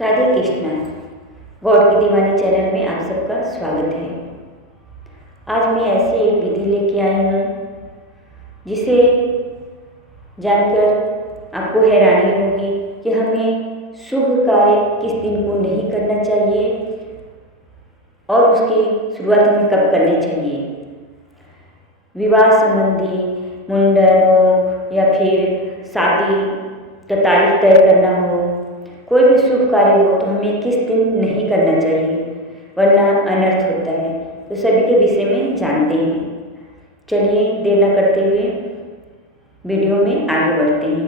Radhe Krishna. God की दीवानी channel में आप सबका स्वागत है। आज मैं ऐसी एक विधि लेके आई हूँ जिसे जानकर आपको हैरानी होगी कि हमें शुभ कार्य किस दिन को नहीं करना चाहिए और उसकी शुरुआत हमें कब करनी चाहिए। विवाह संबंधी मुंडन हो या फिर शादी का तारीख तय करना हो, कोई भी शुभ कार्य हो तो हमें किस दिन नहीं करना चाहिए वरना अनर्थ होता है। तो सभी के विषय में जानते हैं। चलिए देर न करते हुए वीडियो में आगे बढ़ते हैं।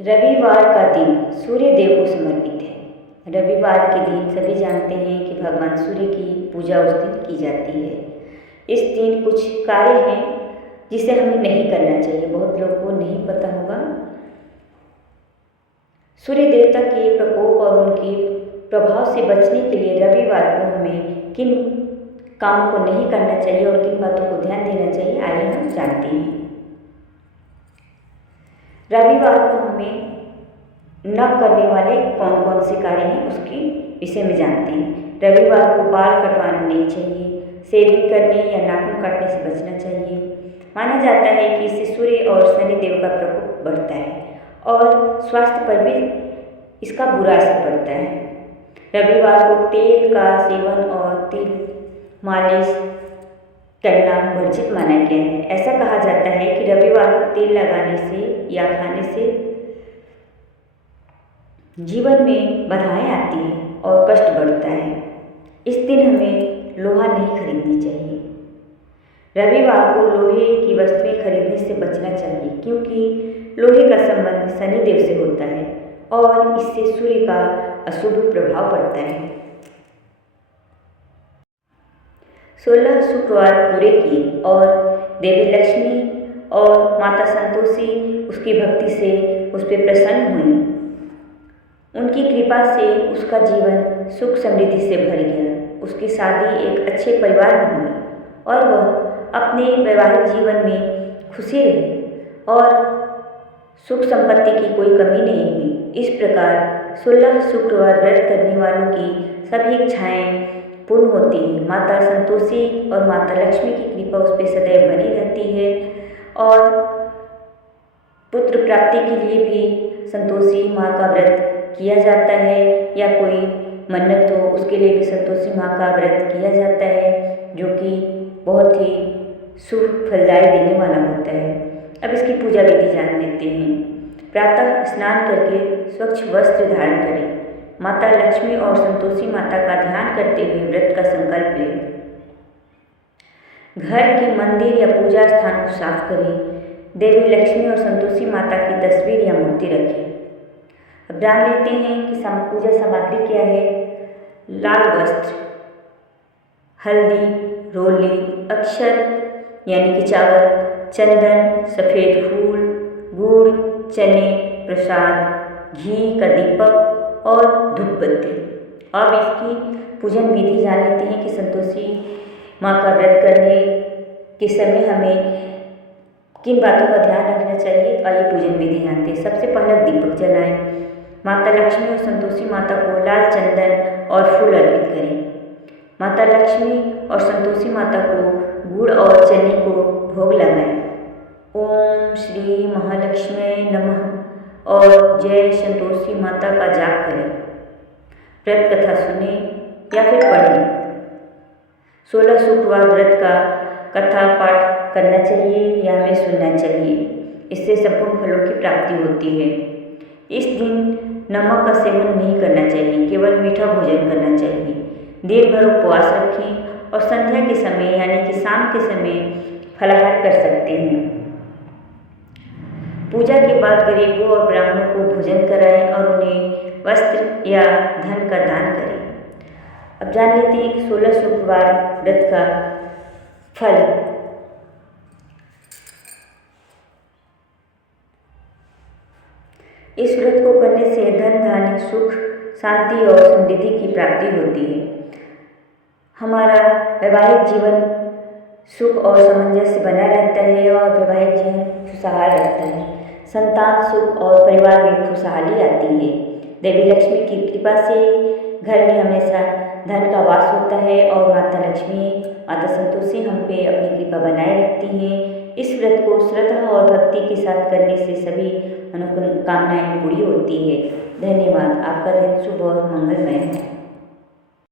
रविवार का दिन सूर्य देव को समर्पित है। रविवार के दिन सभी जानते हैं कि भगवान सूर्य की पूजा उस दिन की जाती है। इस दिन कुछ कार्य हैं जिसे हमें नहीं करना चाहिए, बहुत लोगों को नहीं पता होगा। सूर्य देवता के प्रकोप और उनके प्रभाव से बचने के लिए रविवार को हमें किन कामों को नहीं करना चाहिए और किन बातों को ध्यान देना चाहिए, आइए हम जानते हैं। रविवार को हमें न करने वाले कौन कौन से कार्य हैं उसके विषय में जानते हैं। रविवार को बाल कटवाना नहीं चाहिए, शेविंग करने या नाखून काटने से बचना चाहिए। माना जाता है कि इससे सूर्य और शनि देव का प्रकोप बढ़ता है और स्वास्थ्य पर भी इसका बुरा असर पड़ता है। रविवार को तेल का सेवन और तिल मालिश करना वर्जित माना गया है। ऐसा कहा जाता है कि रविवार को तेल लगाने से या खाने से जीवन में बाधाएं आती हैं और कष्ट बढ़ता है। इस दिन हमें लोहा नहीं खरीदनी चाहिए। रविवार को लोहे की वस्तुएं खरीदने से बचना चाहिए क्योंकि लोहे का संबंध शनिदेव से होता है और इससे सूर्य का अशुभ प्रभाव पड़ता है। 16 शुक्रवार पूरे किए और देवी लक्ष्मी और माता संतोषी उसकी भक्ति से उस पर प्रसन्न हुई। उनकी कृपा से उसका जीवन सुख समृद्धि से भर गया। उसकी शादी एक अच्छे परिवार में हुई और वह अपने वैवाहिक जीवन में खुशी रही और सुख संपत्ति की कोई कमी नहीं हुई। इस प्रकार 16 शुक्रवार व्रत करने वालों की सभी इच्छाएं पूर्ण होती है। माता संतोषी और माता लक्ष्मी की कृपा उस पर सदैव बनी रहती है और पुत्र प्राप्ति के लिए भी संतोषी माँ का व्रत किया जाता है या कोई मन्नत हो उसके लिए भी संतोषी माँ का व्रत किया जाता है, जो कि बहुत ही शुभ फलदायी देने वाला होता है। अब इसकी पूजा विधि जान लेते हैं। प्रातः स्नान करके स्वच्छ वस्त्र धारण करें। माता लक्ष्मी और संतोषी माता का ध्यान करते हुए व्रत का संकल्प लें। घर के मंदिर या पूजा स्थान को साफ करें। देवी लक्ष्मी और संतोषी माता की तस्वीर या मूर्ति रखें। अब जान लेते हैं कि पूजा सामग्री क्या है। लाल वस्त्र, हल्दी, रोली, अक्षत यानी कि चावल, चंदन, सफ़ेद फूल, गुड़, चने, प्रसाद, घी का दीपक और धूप बत्ती। अब इसकी पूजन विधि जान लेते हैं कि संतोषी माँ का व्रत करने के समय हमें किन बातों का ध्यान रखना चाहिए। आइए पूजन विधि जानते हैं। सबसे पहले दीपक जलाएं। माता लक्ष्मी और संतोषी माता को लाल चंदन और फूल अर्पित करें। माता लक्ष्मी और संतोषी माता को गुड़ और चने को भोग लगाएं। ओम श्री महालक्ष्मी नमः और जय संतोषी माता का जाप करें। व्रत कथा सुने या फिर पढ़ें। 16 शुक्रवार व्रत का कथा पाठ करना चाहिए या हमें सुनना चाहिए। इससे संपूर्ण फलों की प्राप्ति होती है। इस दिन नमक का सेवन नहीं करना चाहिए, केवल मीठा भोजन करना चाहिए। दिन भर उपवास रखें और संध्या के समय यानी कि शाम के समय फलाहार कर सकते हैं। पूजा के बाद गरीबों और ब्राह्मणों को भोजन कराएं और उन्हें वस्त्र या धन का दान करें। अब जान लेते हैं कि 16 शुक्रवार व्रत का फल। इस व्रत को करने से धन धान्य सुख शांति और समृद्धि की प्राप्ति होती है। हमारा वैवाहिक जीवन सुख और सामंजस्य बना रहता है और वैवाहिक जीवन खुशहाल रहता है। संतान सुख और परिवार में खुशहाली आती है। देवी लक्ष्मी की कृपा से घर में हमेशा धन का वास होता है और माता लक्ष्मी, माता संतोषी हम पे अपनी कृपा बनाए रखती हैं। इस व्रत को श्रद्धा और भक्ति के साथ करने से सभी मनोकामनाएं पूरी होती है। धन्यवाद। आपका दिन शुभ और मंगलमय हो।